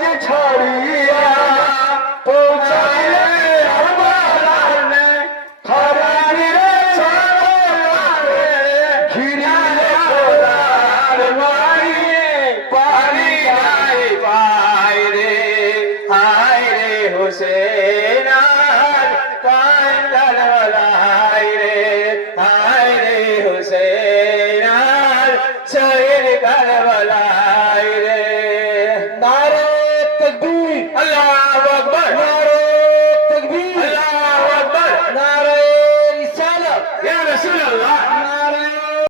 যে ছাড়িয়া পৌঁছাইলে আরবালানে খরানিরে ছাড়ালে ঘিরিলে কোলার মাইয়ে পারি নাই বাইরে। হায় রে হোসেন। তকবীর আল্লাহু আকবার।